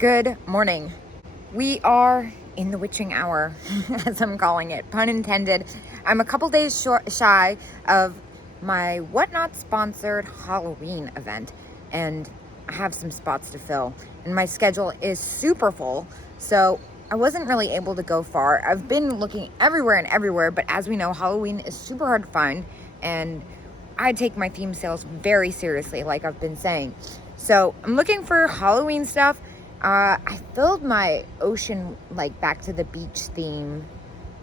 Good morning. We are in the witching hour, as I'm calling it, pun intended. I'm a couple days shy of my Whatnot sponsored Halloween event, and I have some spots to fill, and my schedule is super full, so I wasn't really able to go far. I've been looking everywhere, but as we know, Halloween is super hard to find, and I take my theme sales very seriously, like I've been saying. So I'm looking for Halloween stuff. I filled my ocean, like back to the beach theme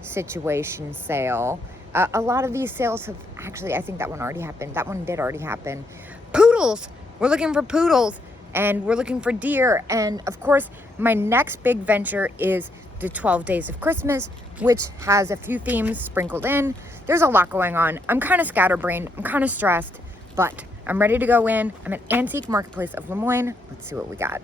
situation sale. A lot of these sales have actually, I think that one already happened. That one did already happen. Poodles! We're looking for poodles, and we're looking for deer. And of course, my next big venture is the 12 Days of Christmas, which has a few themes sprinkled in. There's a lot going on. I'm kind of scatterbrained. I'm kind of stressed, but I'm ready to go in. I'm at Antique Marketplace of Lemoyne. Let's see what we got.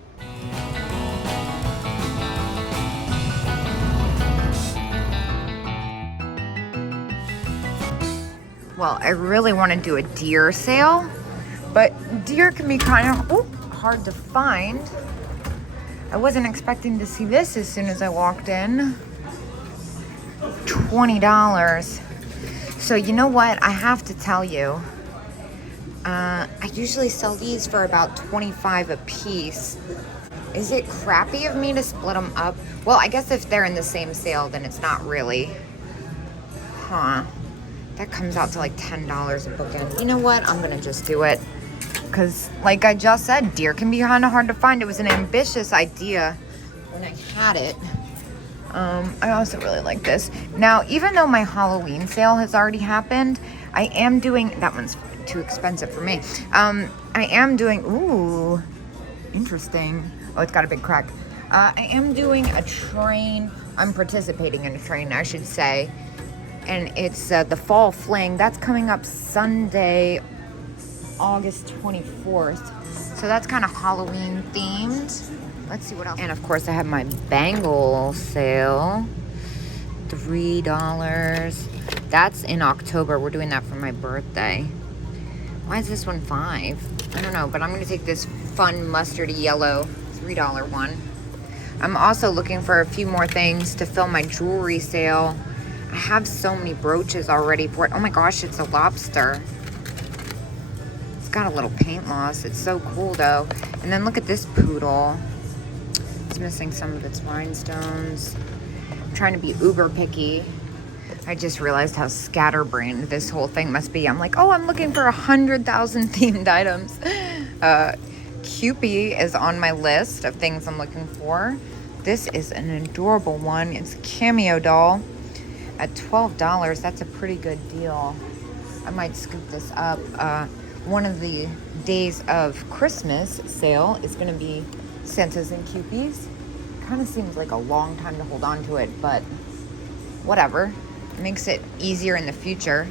Well, I really want to do a deer sale, but deer can be kind of hard to find. I wasn't expecting to see this as soon as I walked in. $20. So you know what? I have to tell you, I usually sell these for about $25 a piece. Is it crappy of me to split them up? Well, I guess if they're in the same sale, then it's not really. That comes out to like $10 a bookend. You know what? I'm gonna just do it. Because like I just said, deer can be kind of hard to find. It was an ambitious idea when I had it. I also really like this. Now, even though my Halloween sale has already happened, I am doing, that one's too expensive for me. I am doing, ooh, interesting. Oh, it's got a big crack. I am doing a train. I'm participating in a train, I should say. And it's the Fall Fling. That's coming up Sunday, August 24th. So that's kind of Halloween themed. Let's see what else. And of course I have my bangle sale. $3. That's in October. We're doing that for my birthday. Why is this one $5? I don't know, but I'm gonna take this fun mustardy yellow $3 one. I'm also looking for a few more things to fill my jewelry sale. I have so many brooches already for it. Oh my gosh, it's a lobster. It's got a little paint loss. It's so cool though. And then look at this poodle. It's missing some of its rhinestones. I'm trying to be uber picky. I just realized how scatterbrained this whole thing must be. I'm like, oh, I'm looking for 100,000 themed items. Cupie is on my list of things I'm looking for. This is an adorable one. It's a cameo doll. At $12, that's a pretty good deal. I might scoop this up. One of the Days of Christmas sale is going to be Santas and Cupies. Kind of seems like a long time to hold on to it, but whatever. It makes it easier in the future,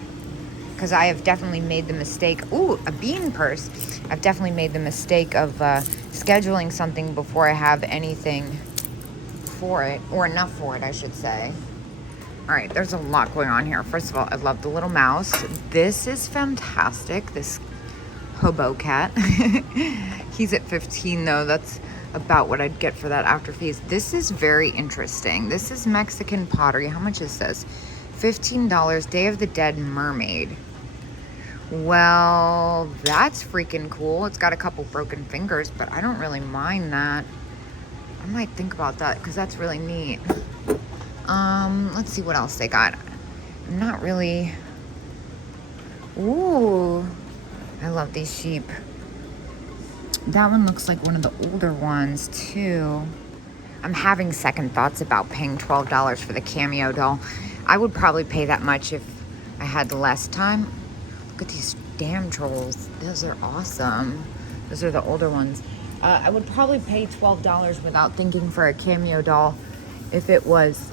because I have definitely made the mistake. Ooh, a bean purse. I've definitely made the mistake of scheduling something before I have anything for it, or enough for it, I should say. All right, there's a lot going on here. First of all, I love the little mouse. This is fantastic, this hobo cat. He's at $15 though. That's about what I'd get for that after fees. This is very interesting. This is Mexican pottery. How much is this? $15, Day of the Dead mermaid. Well, that's freaking cool. It's got a couple broken fingers, but I don't really mind that. I might think about that because that's really neat. Let's see what else they got. I'm not really. Ooh, I love these sheep. That one looks like one of the older ones too. I'm having second thoughts about paying $12 for the cameo doll. I would probably pay that much if I had less time. Look at these damn trolls. Those are awesome. Those are the older ones. I would probably pay $12 without thinking for a cameo doll if it was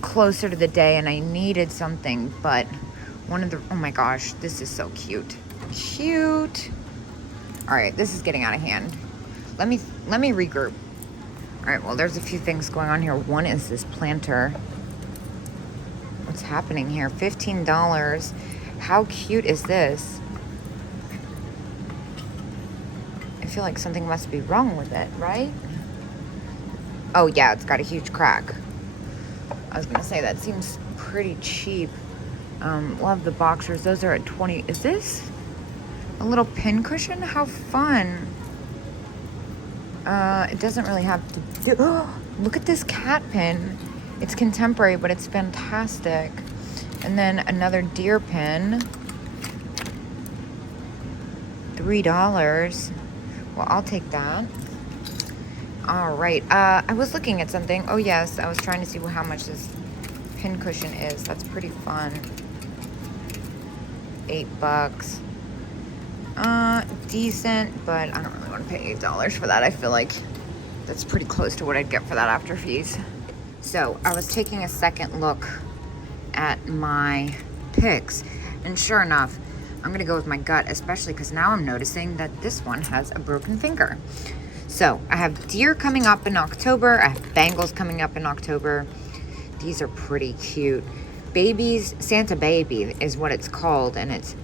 closer to the day and I needed something, but one of the, oh my gosh, this is so cute. Cute. All right, this is getting out of hand. Let me regroup. All right, well, there's a few things going on here. One is this planter. What's happening here? $15. How cute is this? I feel like something must be wrong with it, right? Oh yeah, it's got a huge crack. I was gonna say that seems pretty cheap. Love the boxers. Those are at 20. Is this a little pin cushion? How fun. It doesn't really have to do. Oh, look at this cat pin. It's contemporary, but it's fantastic. And then another deer pin. $3. Well, I'll take that. All right. I was looking at something. Oh yes, I was trying to see how much this pin cushion is. That's pretty fun. $8. Decent, but I don't really want to pay $8 for that. I feel like that's pretty close to what I'd get for that after fees. So I was taking a second look at my picks, and sure enough, I'm gonna go with my gut, especially because now I'm noticing that this one has a broken finger. So I have deer coming up in October. I have bangles coming up in October. These are pretty cute. Babies, Santa Baby is what it's called, and it's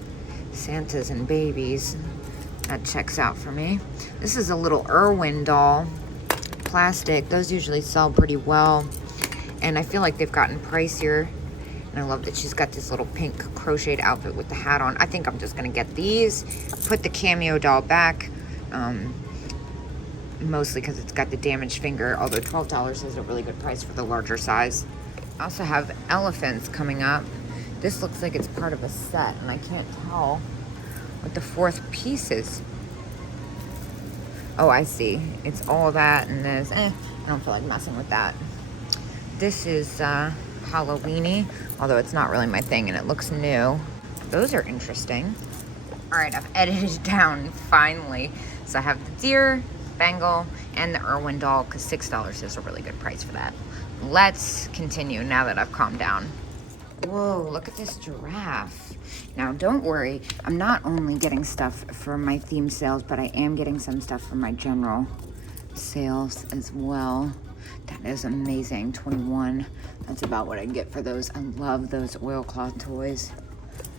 Santas and babies. That checks out for me. This is a little Irwin doll, plastic. Those usually sell pretty well, and I feel like they've gotten pricier. And I love that she's got this little pink crocheted outfit with the hat on. I think I'm just gonna get these, put the cameo doll back, mostly because it's got the damaged finger, although $12 is a really good price for the larger size. I also have elephants coming up. This looks like it's part of a set, and I can't tell what the fourth piece is. Oh, I see. It's all that and this. I don't feel like messing with that. This is Halloween-y, although it's not really my thing, and it looks new. Those are interesting. All right, I've edited it down finally. So I have the deer, bangle, and the Irwin doll, because $6 is a really good price for that. Let's continue now that I've calmed down. Whoa, look at this giraffe. Now, don't worry, I'm not only getting stuff for my theme sales, but I am getting some stuff for my general sales as well. That is amazing. 21. That's about what I get for those. I love those oilcloth toys.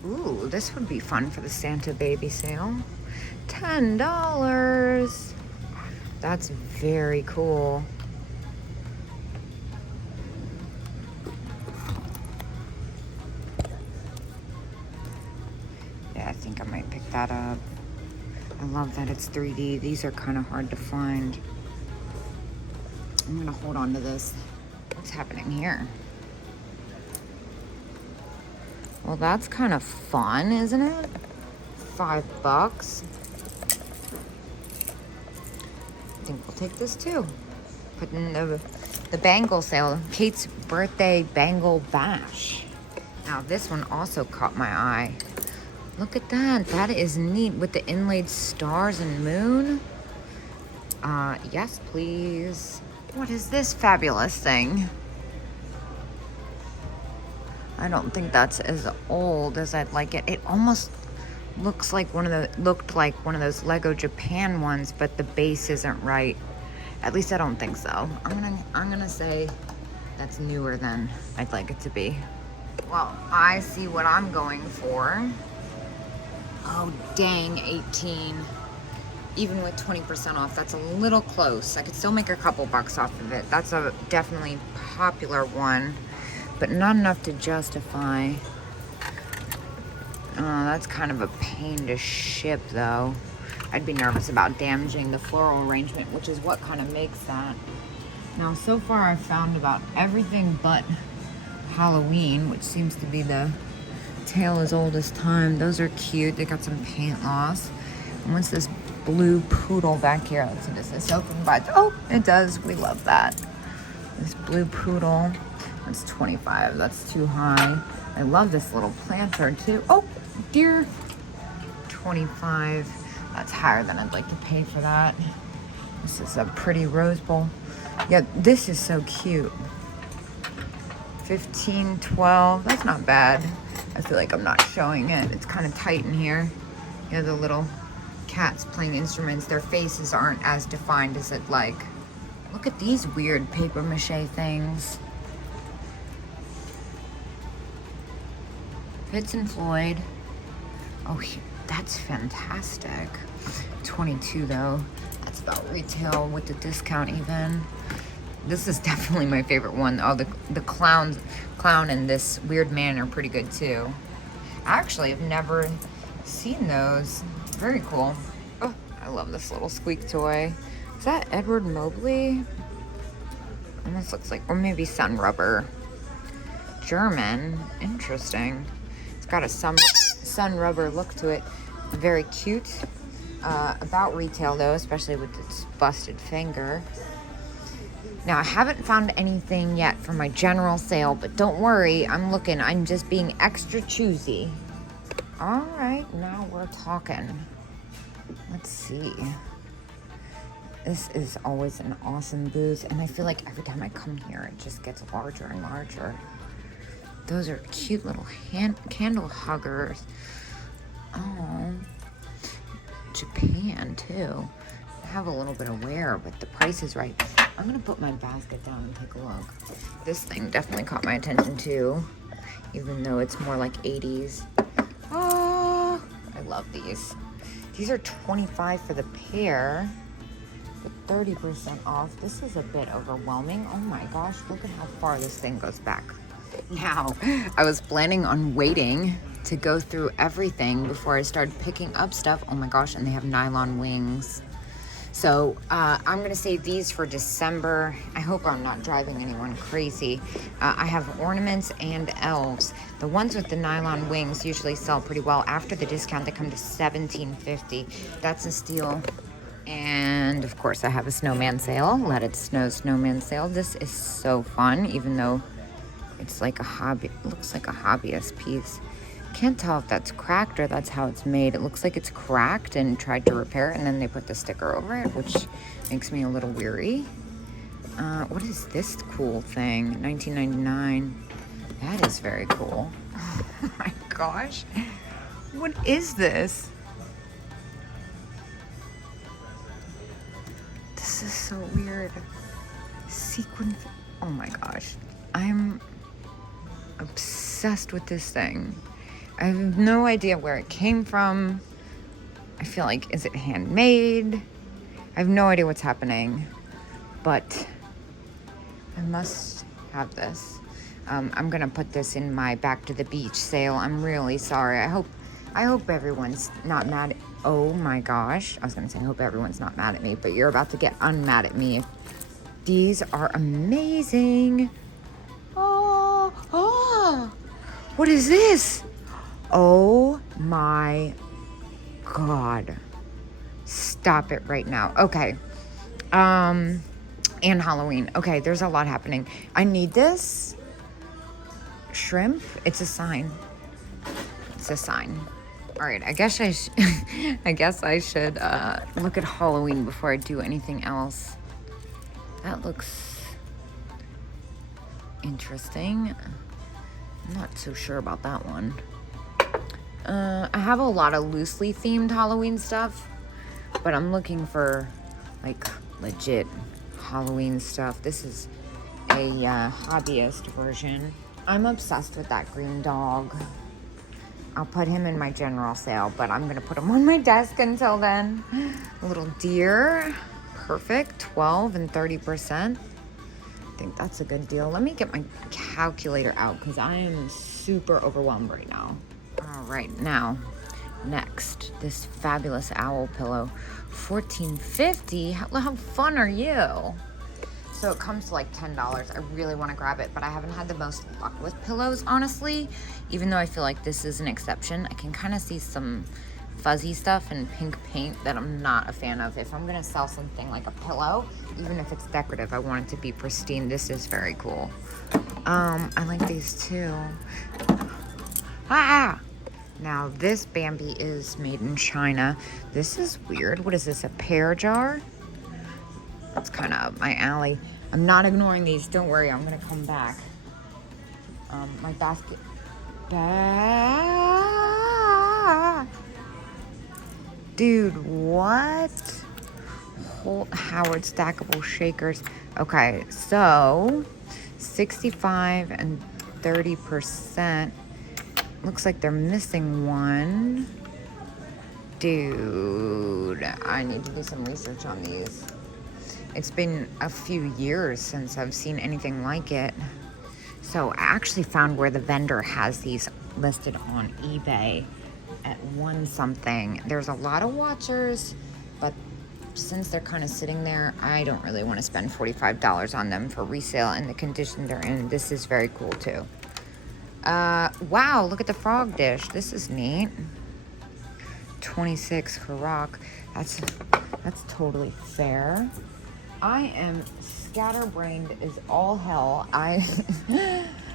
Ooh, this would be fun for the Santa Baby sale. $10. That's very cool. Yeah, I think I might pick that up. I love that it's 3D. These are kind of hard to find. I'm gonna hold on to this. What's happening here? Well, that's kind of fun, isn't it? $5. I think we'll take this too. Put in the bangle sale, Kate's birthday bangle bash. Now this one also caught my eye. Look at that. That is neat with the inlaid stars and moon. Yes, please. What is this fabulous thing? I don't think that's as old as I'd like it. It almost looked like one of those Lego Japan ones, but the base isn't right. At least I don't think so. I'm gonna say that's newer than I'd like it to be. Well, I see what I'm going for. Oh dang, 18. Even with 20% off, that's a little close. I could still make a couple bucks off of it. That's a definitely popular one, but not enough to justify. That's kind of a pain to ship though. I'd be nervous about damaging the floral arrangement, which is what kind of makes that. Now, so far I've found about everything but Halloween, which seems to be the tale as old as time. Those are cute. They got some paint loss. And what's this blue poodle back here? Let's see, does this open by? Oh, it does. We love that. This blue poodle. That's 25. That's too high. I love this little planter too. Oh, dear. 25. That's higher than I'd like to pay for that. This is a pretty rose bowl. Yeah, this is so cute. 15, 12. That's not bad. I feel like I'm not showing it. It's kind of tight in here. You know, the little cats playing instruments. Their faces aren't as defined as I'd like. Look at these weird paper mache things. Fitz and Floyd. Oh, that's fantastic. 22 though. That's about retail with the discount even. This is definitely my favorite one. Oh, the clown and this weird man are pretty good too. Actually, I've never seen those. Very cool. Oh, I love this little squeak toy. Is that Edward Mobley? Almost looks like, or maybe Sun Rubber. German. Interesting. It's got a Sun Rubber look to it. Very cute. About retail though, especially with its busted finger. Now, I haven't found anything yet for my general sale, but don't worry, I'm looking. I'm just being extra choosy. All right, now we're talking. Let's see. This is always an awesome booth, and I feel like every time I come here, it just gets larger and larger. Those are cute little candle huggers. Oh, Japan, too. I have a little bit of wear, but the price is right. I'm gonna put my basket down and take a look. This thing definitely caught my attention too, even though it's more like 80s. Oh, I love these. These are $25 for the pair, but 30% off. This is a bit overwhelming. Oh my gosh, look at how far this thing goes back. Now, I was planning on waiting to go through everything before I started picking up stuff. Oh my gosh, and they have nylon wings. So I'm gonna save these for December. I hope I'm not driving anyone crazy. I have ornaments and elves. The ones with the nylon wings usually sell pretty well. After the discount, they come to $17.50. That's a steal. And of course, I have a snowman sale. Let It Snow snowman sale. This is so fun, even though it's like a hobby. It looks like a hobbyist piece. Can't tell if that's cracked or that's how it's made. It looks like it's cracked and tried to repair it, and then they put the sticker over it, which makes me a little weary. What is this cool thing? $19.99. That is very cool. Oh my gosh. What is this? This is so weird. Sequin. Oh my gosh. I'm obsessed with this thing. I have no idea where it came from. I feel like, is it handmade? I have no idea what's happening, but I must have this. I'm gonna put this in my back to the beach sale. I'm really sorry. I hope everyone's not mad. Oh my gosh. I was gonna say, I hope everyone's not mad at me, but you're about to get unmad at me. These are amazing. Oh, what is this? Oh my God. Stop it right now. Okay. And Halloween. Okay, there's a lot happening. I need this. Shrimp. It's a sign. It's a sign. All right, I guess I should look at Halloween before I do anything else. That looks interesting. I'm not so sure about that one. I have a lot of loosely themed Halloween stuff, but I'm looking for like legit Halloween stuff. This is a hobbyist version. I'm obsessed with that green dog. I'll put him in my general sale, but I'm gonna put him on my desk until then. A little deer, perfect, 12 and 30%. I think that's a good deal. Let me get my calculator out because I am super overwhelmed right now. All right, now, next, this fabulous owl pillow, $14.50. How fun are you? So it comes to like $10. I really want to grab it, but I haven't had the most luck with pillows, honestly. Even though I feel like this is an exception, I can kind of see some fuzzy stuff and pink paint that I'm not a fan of. If I'm gonna sell something like a pillow, even if it's decorative, I want it to be pristine. This is very cool. I like these too. Now this Bambi is made in China. This is weird. What is this, a pear jar? That's kind of up my alley. I'm not ignoring these. Don't worry, I'm gonna come back. My basket. Dude, what? Howard stackable shakers. Okay, so 65 and 30%. Looks like they're missing one. Dude, I need to do some research on these. It's been a few years since I've seen anything like it. So I actually found where the vendor has these listed on eBay at one something. There's a lot of watchers, but since they're kind of sitting there, I don't really want to spend $45 on them for resale in the condition they're in. This is very cool too. Wow, look at the frog dish. This is neat. 26 Karak. That's totally fair. I am scatterbrained as all hell.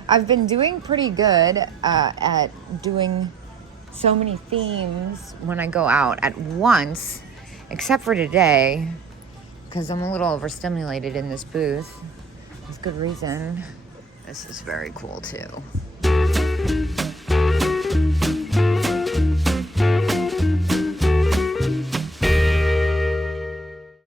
I've been doing pretty good at doing so many themes when I go out at once, except for today, because I'm a little overstimulated in this booth. There's good reason. This is very cool too.